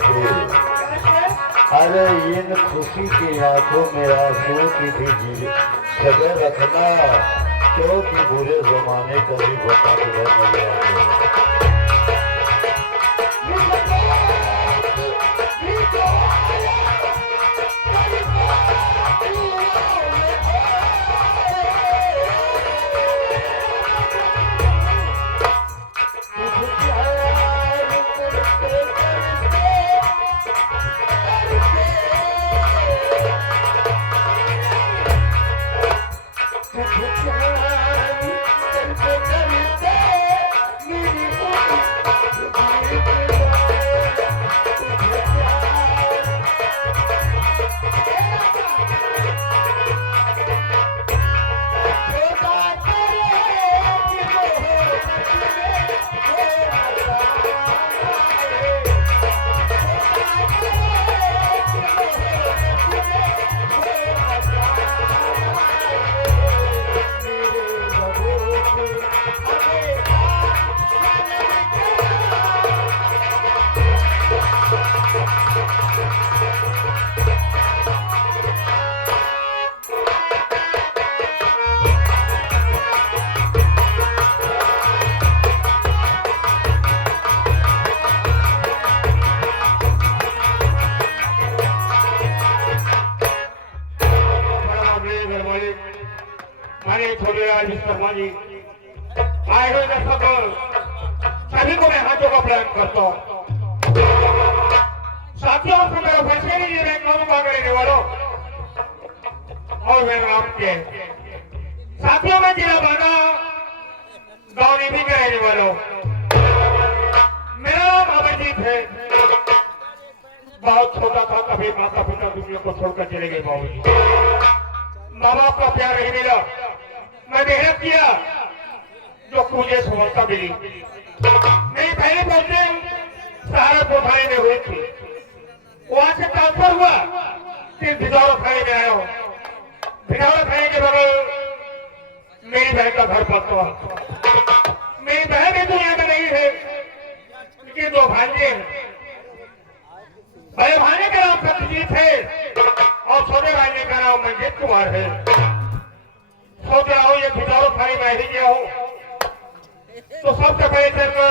सके। अरे इन खुशी की आंखों में आंसू की भी जगह रखना, क्योंकि बुरे जमाने कभी वफा के घर नहीं आते। सभी को मैं हाथों का प्रणाम करता हूँ। साथियों से मेरा फैसले लीजिए, मैं कौन का करने वालों और मैं आपके साथियों में जिला बाना गाँव भी करने वालों। मेरा नाम अमरजीत है। बहुत छोटा था तभी माता पिता दुनिया को छोड़कर चले गए। बाबूजी माँ बाप का प्यार नहीं मिला। मैं मेहनत किया जो मुझे सफलता मिली। मेरी पहली पोस्टिंग सहारनपुर थाने में हुई थी। वहां से ट्रांसफर हुआ फिर भिजौरा थाने में आया हूँ। भिजौरा थाने के बगल मेरी बहन का घर पड़ता है। मेरी बहन भी दुनिया में नहीं है, लेकिन दो भांजे हैं। बड़े भांजे का नाम सत्यजीत है और छोटे भांजे का नाम मंजीत कुमार है। सोच रहा हूँ ये भिजौरा थाने में ही गया हूँ तो सबसे पहले चलकर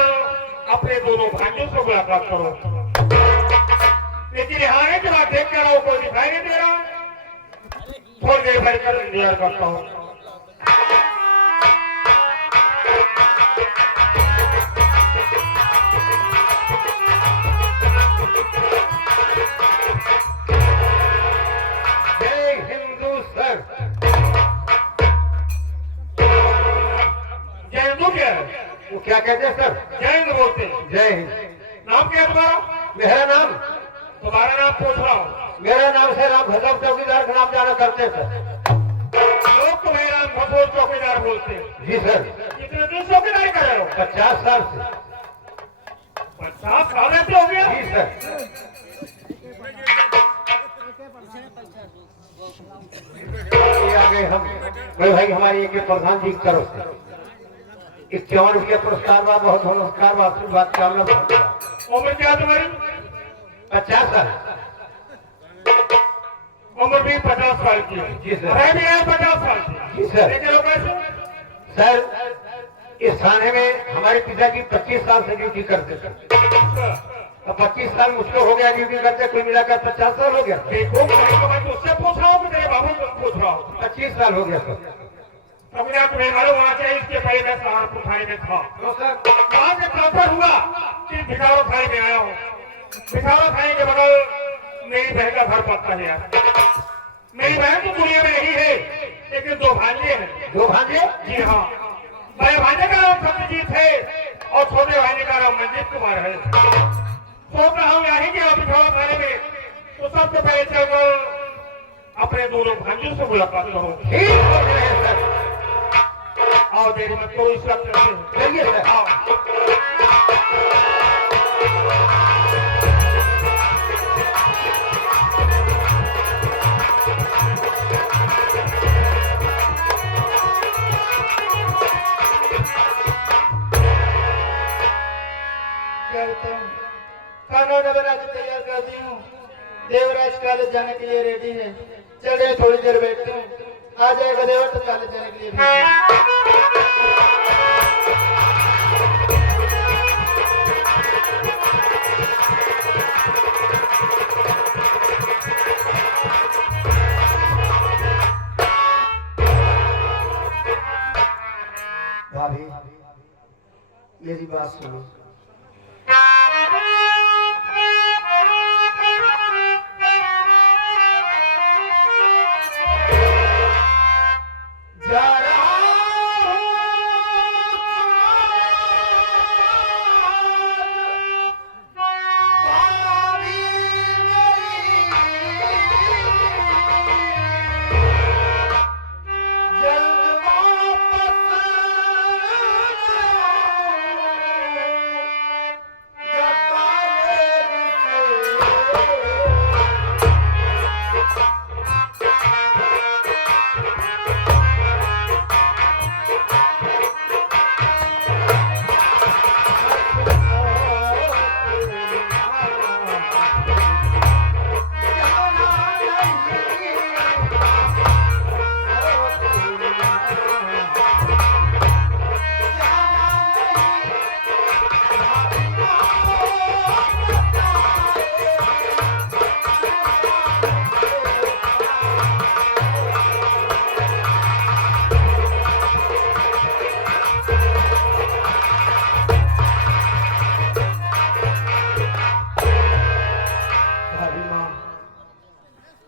अपने दोनों भाइयों से मुलाकात करो। लेकिन यहाँ आने के बाद देख कर कोई दिखाई नहीं दे रहा। थोड़ी देर बैठकर इंतजार करता हूँ। जय हिंदू सर। जय हिंदू क्या है? वो क्या कहते हैं सर? जय हिंद बोलते हैं। जय हिंद। नाम क्या है तुम्हारा? मेरा नाम? तुम्हारा नाम पूछ रहा हूँ। मेरा नाम से राम भद्र चौकीदार का नाम जाना करते हैं सर। लोग तुम्हें राम भद्र चौकीदार बोलते हैं? जी सर। कितने दिन चौकीदारी कर रहे हो? 50 साल से। 50 साल ऐसे हो गया? जी सर। ये आ गए हम बड़े भाई हमारी एक प्रधान जी की तरफ से 51 रुपये पुरस्कार बा। बहुत नमस्कार बा। आशीर्वाद कामना। उम्र क्या तुम्हारी? 50 साल। उम्र भी 50 साल की है। जी सर। भी है 50 साल की। जी सर। कैसे? सर इस थाने में हमारे पिताजी 25 साल से ड्यूटी करते थे। तो 25 साल मुझको हो गया ड्यूटी करते, कुल मिलाकर 50 साल हो गया। देखो मैं तो उससे पूछ रहा हूँ कि तेरे बाबू को पूछ रहा हूँ। 25 साल हो गया सर। तुम्हें तुम्हें मालूम होना चाहिए इसके पहले मैं सहारनपुर थाने में था। तो सर वहां से ट्रांसफर हुआ फिर भिखारा थाने में आया हूँ। भिखारा थाने के बगल मेरी बहन का घर पड़ता है। मेरी बहन तो दुनिया में नहीं है, लेकिन दो भांजे हैं। दो भांजे? जी हाँ। बड़े भांजे का नाम सत्यजीत है और छोटे भांजे का नाम मंजीत कुमार है। सोच रहा हूँ यही कि भिखारा थाने में तो सबसे पहले चलकर अपने दोनों भांजों से मुलाकात करो। आओ देरी मत करो, इस वक्त चलिए सर। आओ। खाना वाना बना के तैयार कर दी हूँ। देवराज कॉलेज जाने के लिए रेडी है। चल रहे थोड़ी देर बैठते हूँ, आ जाएगा देवर तो कॉलेज जाने के लिए भाभी मेरी बात सुनो। जा रहा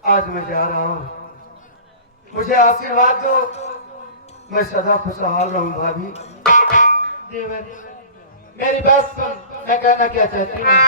आज मैं जा रहा हूँ, मुझे आशीर्वाद दो, मैं सदा खुशहाल रहूं भाभी। देवर मेरी बात सुन, मैं कहना क्या चाहती हूँ।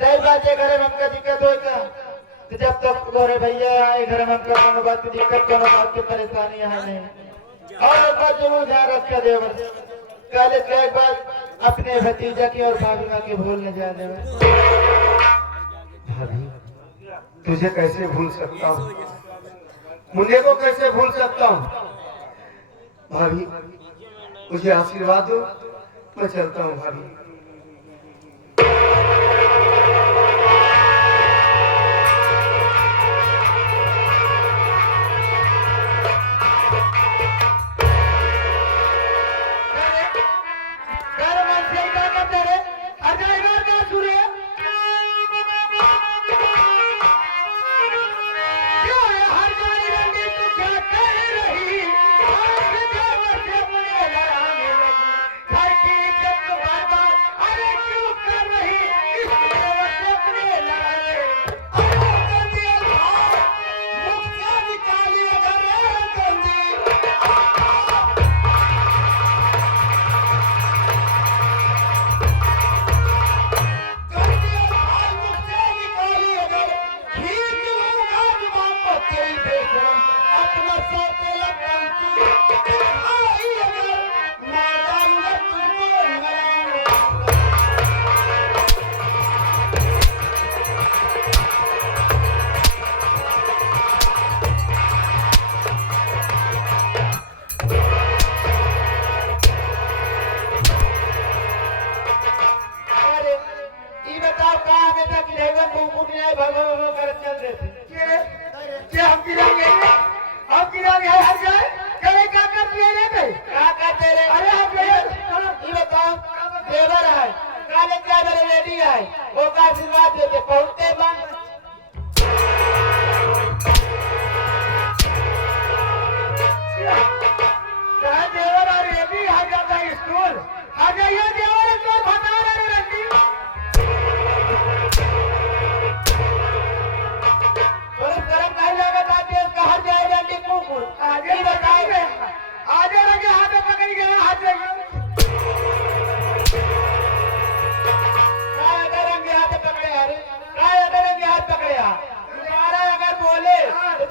रही बात ये घर में हमका दिक्कत हो क्या, तो जब तक गोरे भैया आए घर में हमका कोनो बात की दिक्कत, कोनो बात की परेशानी यहाँ नहीं। और एक बात जरूर ध्यान रखा देवर, कॉलेज का एक बात अपने भतीजा की और भाभी माँ की भूल न जा देवर। भाभी तुझे कैसे भूल सकता हूँ, मुझे को कैसे भूल सकता हूँ। भाभी मुझे आशीर्वाद दो, मैं चलता हूँ भाभी। आपका आशीर्वाद देते पहुंचते मन देवर और ये भी आ जाता है स्कूल आ जाइए देवर तो बता रही रहती थोड़ी शर्म नहीं लगता देश कहा जाए रंडी कुकुर आगे बताइए आगे लगे हाथ में पकड़ गया हाथ लगे काय रंगे हाथ पकड़े अरे काय रंगे हाथ पकड़े तुम्हारा अगर बोले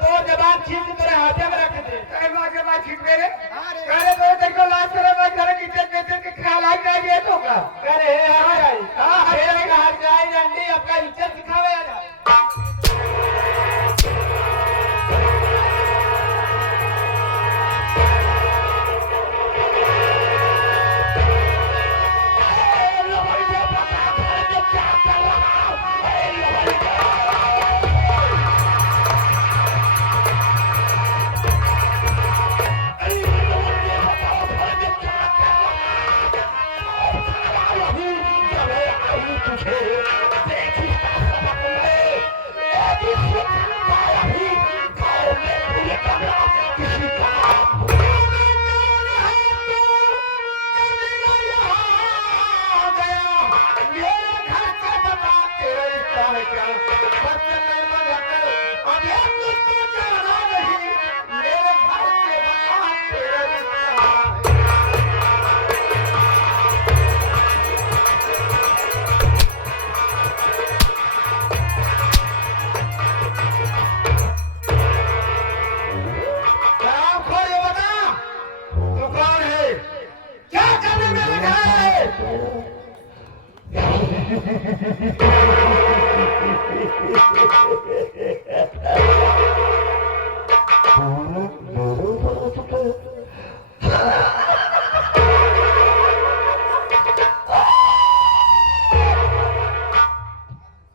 तो जवाब छीन के तेरे हाथे में रख दे कई बार के बाद ठीक मेरे पहले तो देखो लास्ट में मैं घर की इज्जत के ख्याल आई ना ये तो का करे हां मेरे कहा जाए रंडी आपका इज्जत सिखावे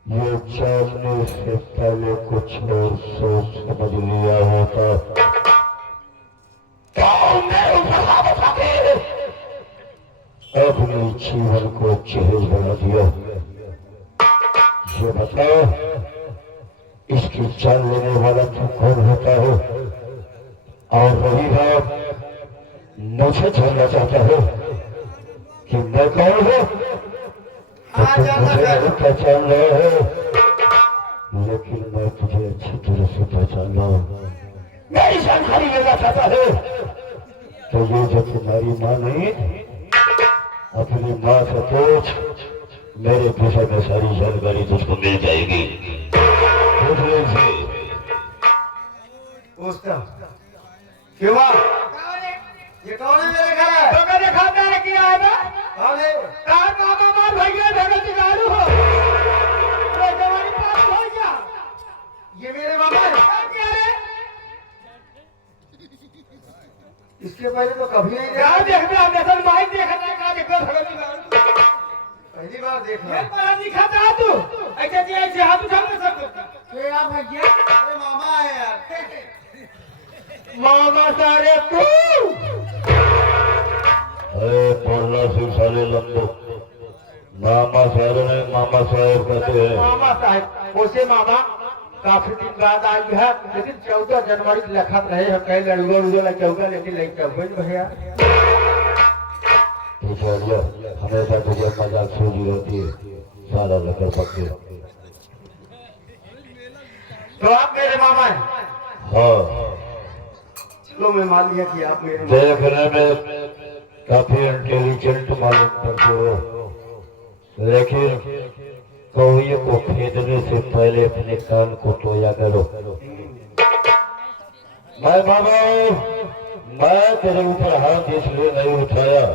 ये जानने से पहले कुछ और सोच समझ लिया होता अपने जीवन को जहेज बना दिया। ये बताओ इसकी जान लेने वाला तू कौन होता है? और रही बात मुझे जानना चाहता है कि मैं कौन हूँ तो तुम मुझे नहीं पहचान रहे हो, लेकिन मैं तुझे अच्छी तरह से पहचान रहा हूँ। मेरी जानकारी लेना चाहता है तो ये जो तुम्हारी माँ नहीं अपनी माँ से पूछ, मेरे पीछे में सारी जानकारी तुझको मिल जाएगी। पूछता क्यों ये कौन है मेरे घर है? तो मैंने खाता है क्या है ना? कौन है? तार मामा मार भैया भगत गाड़ू हो। तो जवानी पास हो गया। ये मेरे मामा है। क्या रे? इसके पहले तो कभी नहीं देखा। देखना हमने सब माइक देखा था कहाँ देखा भगत गाड़ू। पहली बार देखा। ये पढ़ा लिखा था तू? ऐसे हाथ उठा नहीं सकते। क्या भैया? अरे मामा है यार। मामा सारे तू अरे बोलना सिर्फ साले लंबो मामा साहब ने मामा साहब कहते हैं। मामा साहब उसे मामा काफी दिन बाद आई है, लेकिन 14 जनवरी लिखत रहे हम कहीं लड़ुआ उड़ुआ चौका लेकिन नहीं चौबे भैया हमेशा तुझे मजाक सूझी रहती है सारा लेकर पक्के। तो आप मेरे मामा हैं? हाँ चलो मैं मान लिया कि आप मेरे देखने में काफी इंटेलिजेंट मालूम करते हो, लेकिन कौवे को खेदने से पहले अपने कान को टोया करो। मैं बाबा मैं तेरे ऊपर हाथ इसलिए नहीं उठाया,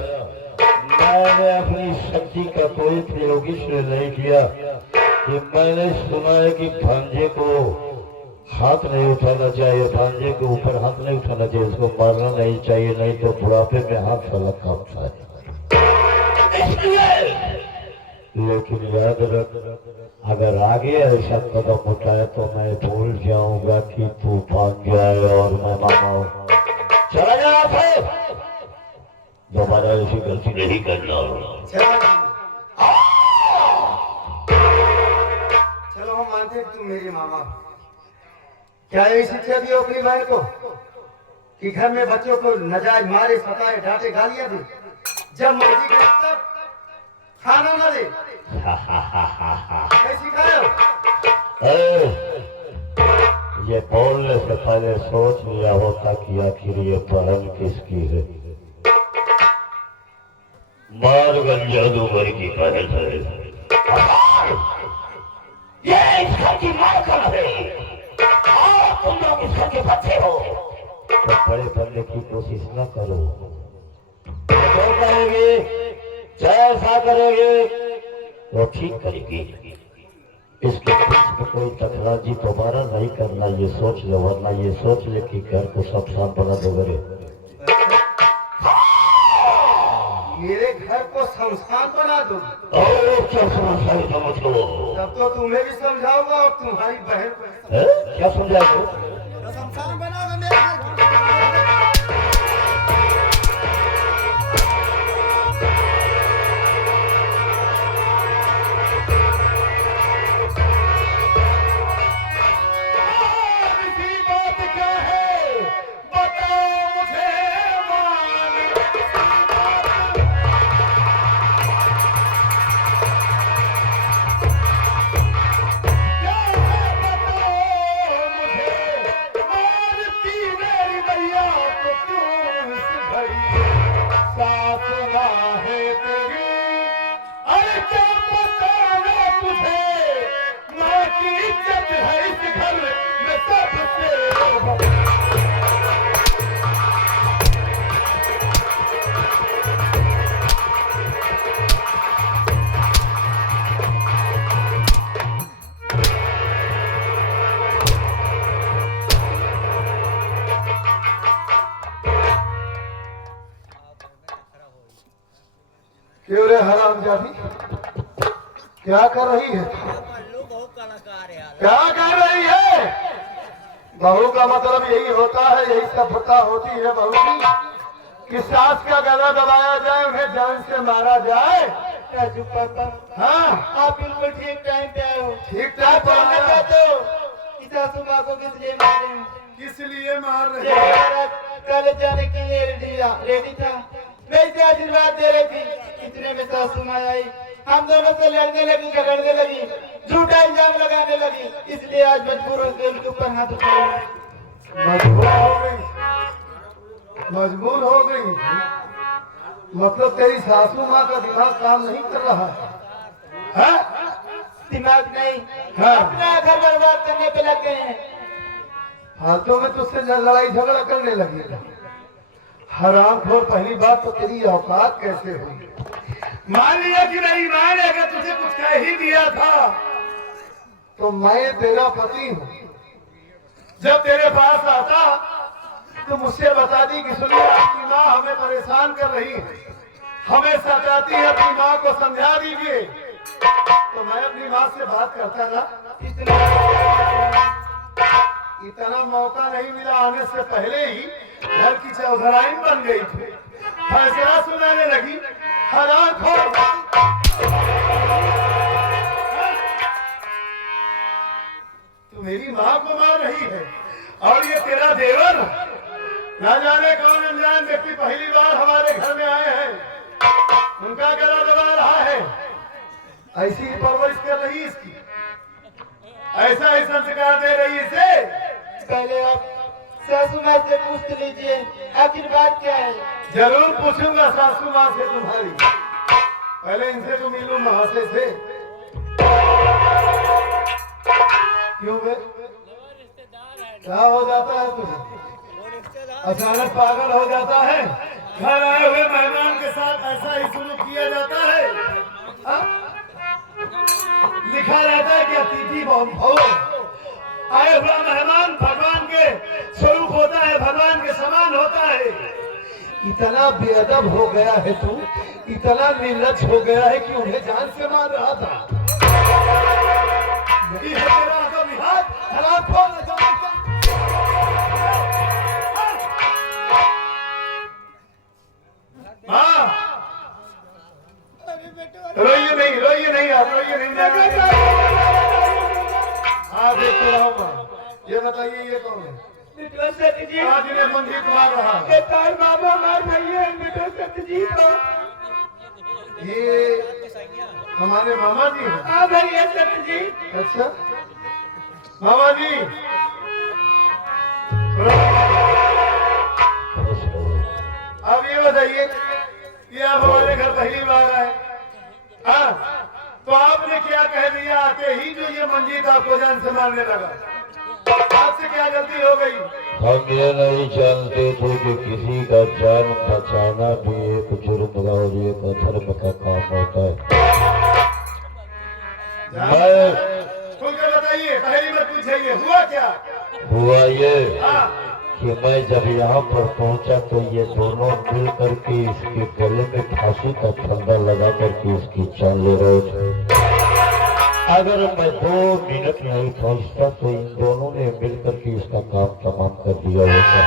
मैंने अपनी शक्ति का कोई प्रयोग इसलिए नहीं किया कि मैंने सुना है कि भांजे को हाथ नहीं उठाना चाहिए, भांजे के ऊपर हाथ नहीं उठाना चाहिए, उसको मारना नहीं चाहिए, नहीं तो बुढ़ापे में हाथ फलक काटता है। लेकिन याद रख, अगर आगे ऐसा कदम उठाए तो मैं भूल जाऊंगा कि तूफान जाए और मैं मामा चला जाए फिर दोबारा ऐसी गलती नहीं करना। लीजिए मामा। क्या यही शिक्षा दी अपनी बहन को कि घर में बच्चों को नजायज मारे, सताए, डांटे, गालियां दे, जब मर्जी करे तब खाना न दे? कैसी खाओ? ये बोलने से पहले सोच लिया होता कि आखिर ये बहन किसकी है। मारगल जादूगर की बहन है। ये इस घर की मालकन है और तुम लोग इस घर के बच्चे हो। तो बड़े बनने की कोशिश न करो। जो करेंगे, जैसा करेंगे वो ठीक करेगी। इसके बीच में कोई तकराजी दोबारा नहीं करना, ये सोच ले, वरना ये सोच ले कि घर को शमशान बना दोगे। मेरे घर को शमशान बना दो? क्या समझ समझ लो। तब तो तुम्हें भी समझाऊंगा और तुम्हारी बहन को। क्या समझाओ? शमशान बनाओगे मेरे घर? क्यों रे हरामजादी, क्या कर रही है? क्या कर रही है? बहू का मतलब यही होता है, यही सभ्यता होती है बहू की कि सास का गला दबाया जाए, उन्हें जान से मारा जाए। राजू पापा, हाँ, आप बिल्कुल ठीक टाइम पे आए हो। ठीक टाइम पे जानना आया। चाहते हो कि सासू माँ को किस लिए मारे हैं? किस लिए मार रहे ये हैं? हमारा कॉलेज जाने के लिए रेडी था। मैं इसे आशीर्वाद दे रही थी, इतने में सासू माँ आई, हम दोनों से लड़ने लगी, झगड़ने लगी, झूठा इल्जाम लगाने लगी, इसलिए आज मजबूर होकर उनके ऊपर हाथ उठाया। मजबूर हो गई? मजबूर हो गई मतलब तेरी सासू माँ का दिमाग काम नहीं कर रहा है? दिमाग नहीं, हाँ। अपना घर बर्बाद करने पे लग गए हैं। फालतू में तुझसे लड़ाई झगड़ा करने लगेगा। हरामखोर, पहली बात तो तेरी औकात कैसे हुई? मान लिया कि नहीं मानेगा, तुझे कुछ कह ही दिया था तो मैं तेरा पति हूँ। जब तेरे पास आता तो मुझसे बता दी कि सुनिए आपकी माँ हमें परेशान कर रही है, हमें सताती है, अपनी माँ को समझा दीजिए। तो मैं अपनी माँ से बात करता ना। इतना मौका नहीं मिला, आने से पहले ही घर की चौधराइन बन गई थी, फैसला सुनाने लगी। हरामखोर, तू मेरी माँ को मार रही है और ये तेरा देवर, ना जाने कौन अनजान व्यक्ति पहली बार हमारे घर में आए हैं, उनका गला दबा रहा है। ऐसी ही परवरिश कर रही इसकी, ऐसा ही संस्कार दे रही इसे। पहले आप सासू माँ से पूछ लीजिए आखिर बात क्या है। जरूर पूछूंगा सासू माँ से तुम्हारी, पहले इनसे तो मिलूं महाशय से। क्यों बे? क्या हो जाता है तुझे? अचानक पागल हो जाता है? घर आए हुए मेहमान के साथ ऐसा ही सलूक किया जाता है? लिखा रहता है कि अतिथि भव, आए हुआ मेहमान भगवान के स्वरूप होता है, भगवान के समान होता है। इतना बेअदब हो गया है तू, इतना निर्लज हो गया है कि उन्हें जान से मार रहा था। यही है तेरा अदब-ए-हाथ, हरामखोर नजारा। हाँ, रोइए नहीं, रोइए नहीं, आप रोइए नहीं। आप एक ये बताइए ये कौन है? बिटवा सत्यजीत। आज इन्हें मंजीत मार रहा है। ये तार बाबा मार भैया बिटवा सत्यजीत हो। ये हमारे मामा जी हैं। हाँ भैया सत्यजीत। अच्छा मामा जी अब ये बताइए ये आप हमारे घर पहली बार आए। हाँ तो आपने क्या कह दिया आते ही जो ये मंजीत आपको जान से मारने लगा? आपसे क्या गलती हो गई? हम ये नहीं जानते थे कि किसी का जान बचाना भी एक जुर्म और एक अधर्म का काम होता है। खुलकर बताइए, पहली बात पूछिए हुआ क्या? हुआ ये हाँ कि मैं जब यहाँ पर पहुँचा तो ये दोनों मिल करके इसके गले में फांसी का फंदा लगा करके इसकी जान ले रहे थे। अगर मैं 2 मिनट नहीं पहुँचता तो इन दोनों ने मिल करके इसका काम तमाम कर दिया होता।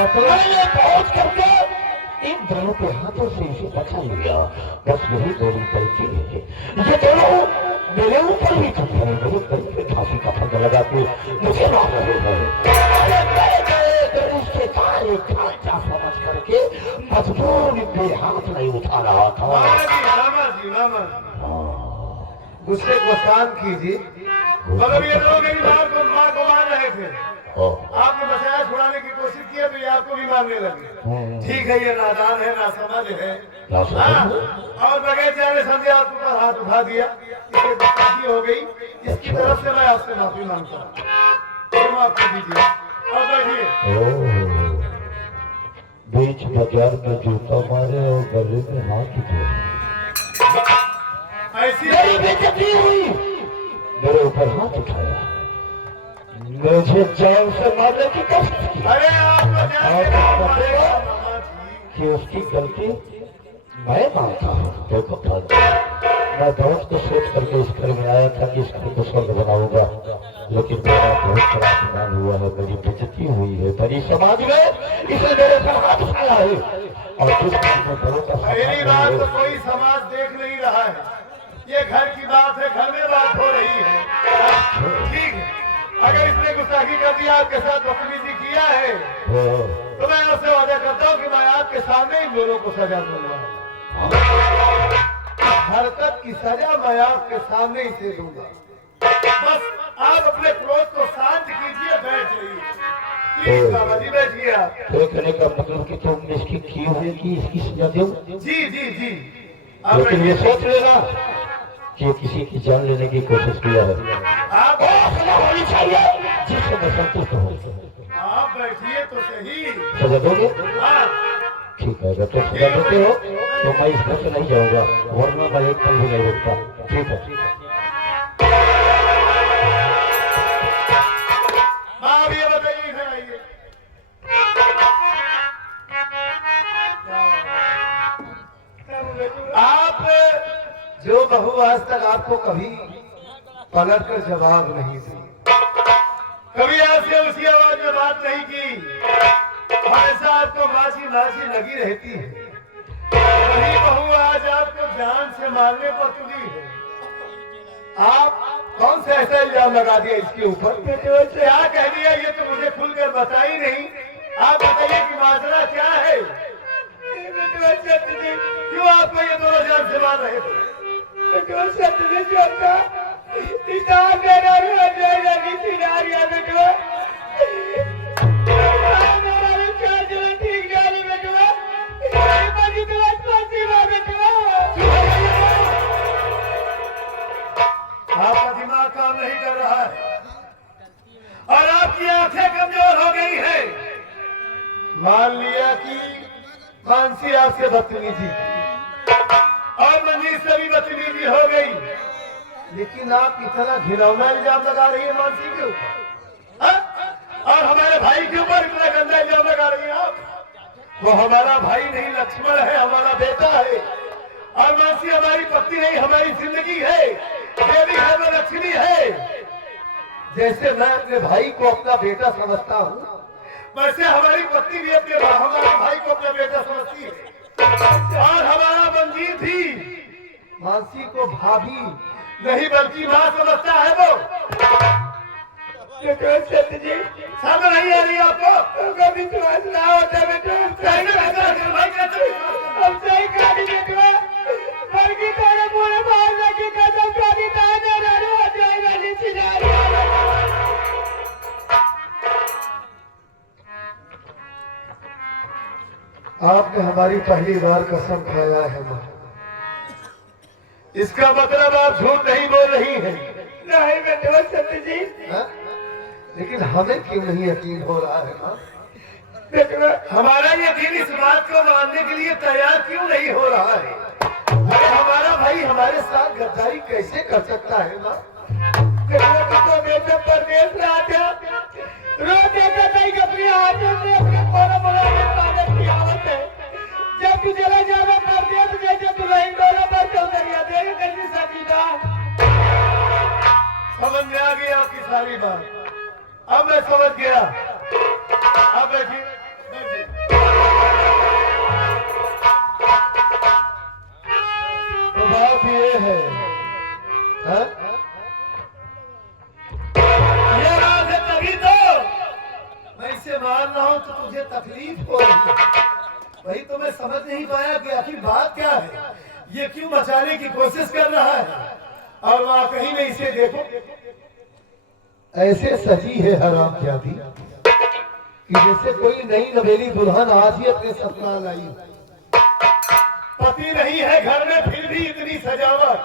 मतलब ये पहुँच करके इन दोनों के हाथों से इसे बचा लिया। बस यही मेरी गलती है। ये दोनों मेरे ऊपर भी कर रहे हैं, मेरे गले में फांसी का फंदा लगा के मुझे मार रहे हैं। उसके काले ढांचा समझ करके मजबूर पे हाथ नहीं उठा रहा था। मामा जी गुस्से को शांत कीजिए। मगर ये लोग मेरी माँ को मार रहे थे। आपने बचाया छुड़ाने की कोशिश की तो ये आपको भी मारने लगे। ठीक है ये नादान है ना समझ है। और बगैर जाने समझे आपके ऊपर हाथ उठा दिया, इससे गलती हो गई। इसकी तरफ से मैं आपसे माफी मांगता हूँ, माफ कर दीजिए। और बैठिए। बीच बाजार में जूता मारे और गले में हाथ उठाए। ऐसी मेरी बेइज्जती हुई, मेरे ऊपर हाथ उठाया, मुझे जान से मारने की कोशिश की। अरे आप कि उसकी गलती मैं मानता हूँ। देखो मैं बहुत कुछ सोच करके इस घर में आया था कि इस घर को स्वर्ग बनाऊंगा, लेकिन मेरा बहुत बड़ा अपमान हुआ है, मेरी बेइज्जती हुई है मेरी समाज में, इसने मेरे पर हाथ उठाया है। और जिस मेरी बात तो कोई समाज देख नहीं रहा है, ये घर की बात है, घर में बात हो रही है। ठीक है, अगर इसने गुस्ताखी कर दिया, आपके साथ बदतमीजी किया है, तो मैं आपसे वादा करता हूँ कि मैं आपके सामने इन दोनों को सजा दूंगा। हरकत की सजा मैं आपके सामने इसे दूंगा। बस आप अपने क्रोध को शांत कीजिए, बैठ जाइए। प्लीज बाबा जी बैठिए आप। तो कहने का मतलब कि तुम इसकी की हुई कि इसकी सजा दो। जी जी जी लेकिन ये सोच लेना कि ये किसी की जान लेने की कोशिश किया है। आप होनी चाहिए जिससे मैं संतुष्ट हूँ। आप बैठिए तो सही। सजा दोगे? हाँ ठीक है, अगर तुम सजा देते हो तो मैं इस घर से नहीं जाऊंगा, वरना मैं एक पल भी नहीं रुकता। ठीक है। आप ये बताइए, इधर आइए। आप जो बहू आज तक आपको कभी पलट कर जवाब नहीं दी, कभी आपसे उसी आवाज में बात नहीं की, हमेशा आपको माची माची लगी रहती है, वही बहू आज आपको जान से मारने पर तुली है। आप कौन सा ऐसा इल्जाम लगा दिया इसके ऊपर? क्या कह दिया ये तो मुझे खुलकर बता ही नहीं। आप बताइए कि माजरा क्या है? क्यों आपको ये दोनों जान से मार रहे थे? आपका दिमाग काम नहीं कर रहा है और आपकी आंखें कमजोर हो गई है। मान लिया कि मानसी आपसे बदतमीजी और मंजीत से भी बदतमीजी हो गई, लेकिन आप इतना घिनौना इल्जाम लगा रही है मानसी के ऊपर, और हमारे भाई के ऊपर इतना गंदा इल्जाम लगा रही है आप। वो हमारा भाई नहीं, लक्ष्मण है, हमारा बेटा है, और मानसी हमारी पत्नी नहीं, हमारी जिंदगी है, देवी है, वो लक्ष्मी है। जैसे मैं अपने भाई को अपना बेटा समझता हूँ, वैसे हमारी पत्नी भी हमारे भाई को अपना बेटा समझती है, और हमारा मंजीत भी मानसी को भाभी नहीं बल्कि माँ समझता है। वो बेटा सत्य जी समझ नहीं आ रही आपको? कभी विश्वास ना होता बेटा कैसे विश्वास करूं भाई, कैसे विश्वास करूं? अब सही कहानी बेटा बल्कि तेरे मुंह मार लगी कसम कभी ताने रो जाए वाली सिनारी आपने हमारी पहली बार कसम खाया है माँ। इसका मतलब आप झूठ नहीं बोल रही हैं। नहीं बेटा सत्य जी हाँ? लेकिन हमें क्यों नहीं यकीन हो रहा है माँ? बेटा हमारा यकीन इस बात को मानने के लिए तैयार क्यों नहीं हो रहा है? अरे हमारा भाई हमारे साथ गद्दारी कैसे कर सकता है माँ? बेटा तो बेटा परदेश रहा था रोज देखा नहीं अपने हाथों से अपने कोना बनाने पागल की हालत है जब तू चला जावा कर दिया तो जैसे तू रही डोला पर चौधरिया देगा कैसी सकीना समझ में आ गई आपकी सारी बात। अब मैं समझ गया। अब बैठिए, बैठिए। तो बात ये है, हाँ? ये बात है तभी तो मैं इसे मार रहा हूं तो तुझे तकलीफ हो रही है। वही तो मैं समझ नहीं पाया कि आखिर बात क्या है, ये क्यों मचाने की कोशिश कर रहा है। और वहां कहीं में इसे देखो, ऐसे सजी है हराम जाती कि जैसे कोई नई नवेली दुल्हन आज ही अपने ससुराल आई। पति नहीं है घर में फिर भी इतनी सजावट।